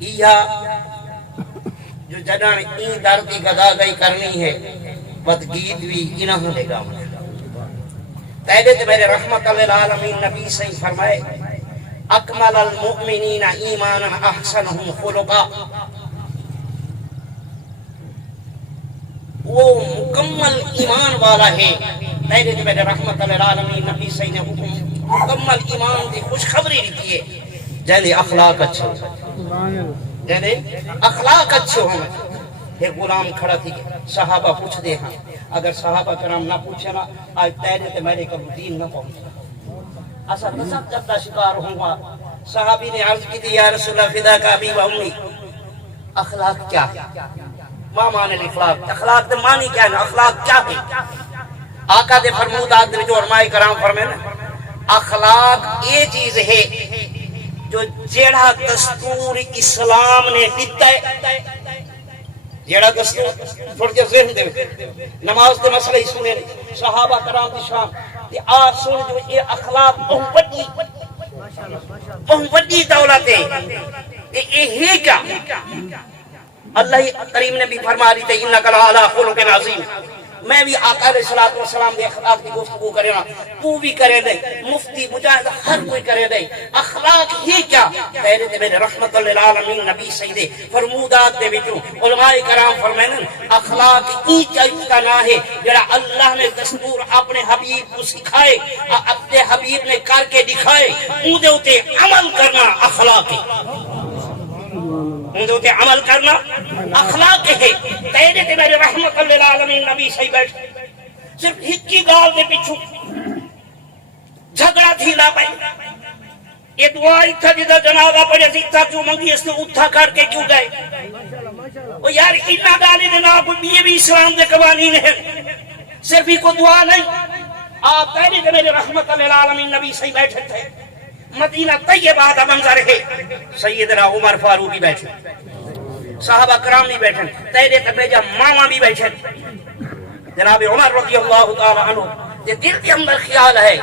یا جو جنان این دردی گدا گئی کرنی ہے بدگید بھی انہوں دے گا تیرے تے میرے رحمت للعالمین نبی صحیح فرمائے اکمل المؤمنین ایمانا احسنہم خلقا، وہ مکمل ایمان والا ہے تیرے تے میرے رحمت للعالمین نبی صحیح نے حکم مکمل ایمان دی خوشخبری دیتی ہے جہاں اخلاق اچھے جہاں اخلاق اچھے ہوں۔ ایک غلام کھڑا تھی صحابہ پوچھ دے ہاں، اگر صحابہ کرام نہ پوچھے نا آج تیرے تے میرے کبھی دین نہ پہنچے ایسا نصب جب کا شکار ہوں گا۔ صحابی نے عرض کی تھی یا رسول اللہ فدا کا ابی و امی، اخلاق کیا ہے؟ ما معنی الاخلاق، اخلاق دے معنی کیا ہے؟ اخلاق کیا ہے؟ آقا دے فرمودات دے جو علماء کرام فرمائے نا اخلاق یہ چیز ہے جو جیڑا دستور اسلام نے دیتا ہے، جیڑا دستور تھوڑا جا ذہن دے نماز دے مسئلہ ہی سنے صحابہ کرام دی شان تے آ سن جو یہ اخلاق بہت بڑی دولت ہے یہ ہے کیا؟ اللہ کریم نے بھی فرما دی تھی انک لعلی خلق عظیم، میں بھی آقا علیہ السلام دے اخلاق کی گفتگو کرے نا تو بھی کرے دے مفتی مجاہد ہر کوئی کرے دے اخلاق ہی کیا تیرے تے میرے رحمت للعالمین نبی سیدے فرمودات دے وچوں علماء کرام فرمائیں اخلاق ای چاہتا نہ ہے جڑا اللہ نے دستور اپنے حبیب کو سکھائے اپنے حبیب نے کر کے دکھائے اون دے اوتے عمل کرنا اخلاق ہے، عمل کرنا اخلاق ہے۔ تیرے تے میرے رحمت للعالمین نبی صحیح بیٹھ صرف ایک ہی گال دے پیچھو جھگڑا تھی نہ پائے یہ دعائی تھا جدہ جنازہ پڑھے زیتا کیوں منگی اس نے اتھا کر کے کیوں گئے وہ یار اتنا گالی دینا کوئی بھی اسلام دے قوانین ہے صرف ہی کو دعا نہیں۔ آپ تیرے تے میرے رحمت للعالمین نبی صحیح بیٹھے تھے مدینہ طیبہ دا منظر ہے سیدنا عمر فاروقی بیٹھے صحابہ کرام بھی بیٹھے تیرے تبیجہ ماما بھی بیٹھے جناب عمر رضی اللہ تعالی عنہ یہ دل کے اندر خیال ہے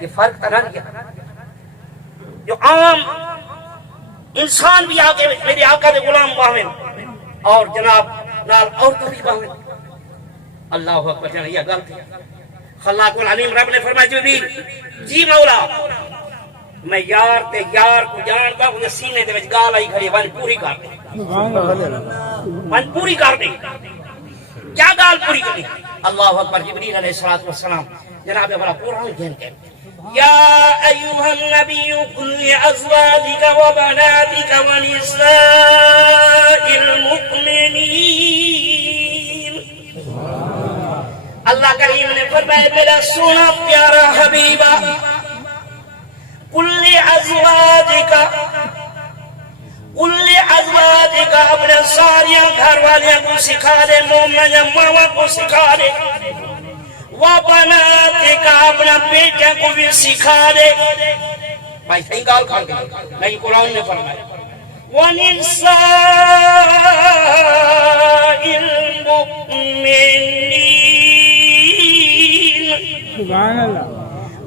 کہ فرق تنہ کیا جو عام انسان بھی آگے میرے آقا دے غلام باہمیں اور جناب نال عورتوں بھی باہمیں اللہ اکبر جنہ یہ غلط ہے۔ خلاق العلیم رب نے فرمایا جبریل جی مولا میں یار تے یار کو جانتا ہوں سینے دے وچ گال آئی کھڑی ون پوری کر دے ون پوری کر دے کیا گال پوری کر دے اللہ اکبر جبریل علیہ السلام جناب بڑا قرآن کہن کے یا ایوہ النبی قل لأزواجک و بناتک و نساء المؤمنین اللہ کریم نے فرمایا میرا سونا پیارا حبیبہ کل ازواجک اپنے ساریاں گھر والیاں کو سکھا دے مومنہ ماما کو سکھا دے وَبَنَاتِكَ اپنا بیٹے کو بھی سکھا دے بھائی صحیح گال کھا دے نہیں قرآن نے فرمایا وَنِسَاءِ الْمُؤْمِنِينَ سبحان اللہ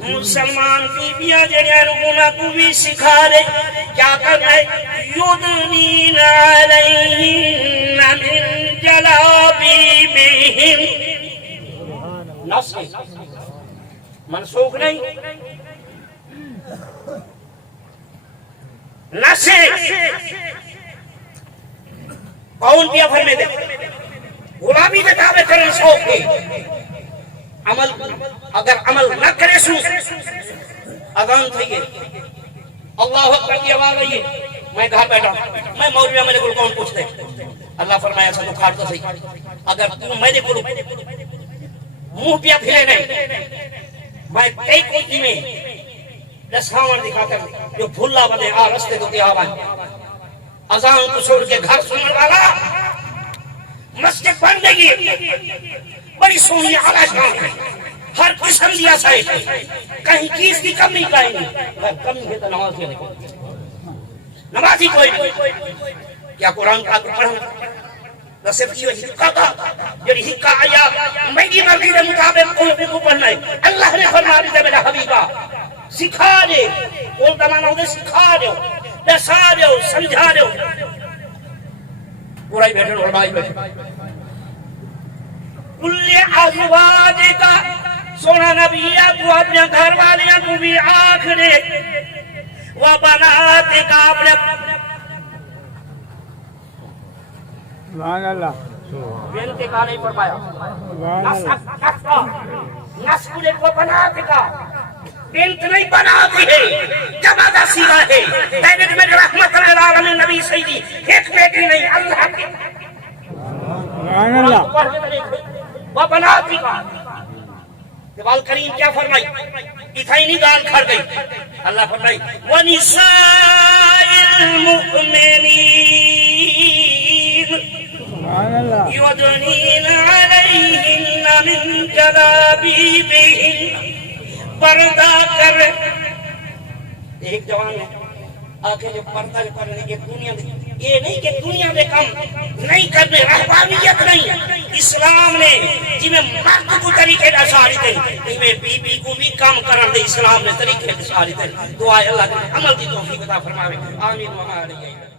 مسلمان بیبیاں جنہیں رکھنا کو بھی سکھا دے کیا کرنا ہے یُدْنِينَ عَلَيْهِنَّ مِن جَلَابِیبِهِنَّ نص منسوخ نہیں نص کون کیا فرمے دے غلامی کے دعوے کرنے شوق ہے عمل اگر عمل نہ کرے سو اذان تھئی ہے اللہ اکبر کی آواز آئی ہے میں گھر بیٹھا میں مولوی میرے کو کون پوچھتے اللہ فرمایا ایسا تو کھاٹ تو صحیح اگر تو میرے کو منہ پیا پھرے نہیں میں کئی کوئی میں دساون دکھا کر جو بھلا بنے آ رستے تو کیا آوان اذان کو چھوڑ کے گھر سننے والا مسجد پڑھنے کی بڑی سونی اعلیٰ شان ہے ہر قسم دیا سائے کہیں چیز کی کمی کہیں نہیں کمی ہے تو نماز کے نہیں نمازی کوئی نہیں کیا قرآن کا پڑھا نہ صرف یہ حقہ کا جڑی حقہ آیا میری مرضی کے مطابق کو پڑھنا ہے اللہ نے فرما دیا میرا حبیبہ سکھا دے کون زمانہ ہوتے سکھا دے دسا دیو سمجھا دیو پورا ہی بیٹھے علماء ہی بیٹھے کل ازواج کا سونا نبی تو اپنے گھر والیاں کو بھی آنکھ دے وہ بنات کا اپنے سبحان اللہ بین کے کا نہیں پڑھ پایا نس کو بنات کا بنت نہیں بناتی ہے جمع کا سیغہ ہے ڈیوڈ میں رحمت للعالمین نبی سیدی ایک بیٹی نہیں اللہ کی سبحان اللہ وہ بناتی کا جوال کریم کیا فرمائی اتھائی نہیں گال کھڑ گئی اللہ فرمائی وَنِسَاءِ الْمُؤْمِنِينَ سبحان اللہ يُدْنِينَ عَلَيْهِنَّ مِنْ جَلَابِيبِهِنَّ پردہ کر ایک جوان ہے آکے جو پردہ کرنے کے دنیا میں یہ نہیں کہ دنیا میں کم نہیں کرنے رہبانیت نہیں ہے اسلام نے جی میں مرد کو طریقے دا ساری دیں جی میں بی بی کو بھی کام کرن دے اسلام نے طریقے دا ساری دیں دعا اللہ کے عمل کی توفیق عطا فرماوے آمین و آمین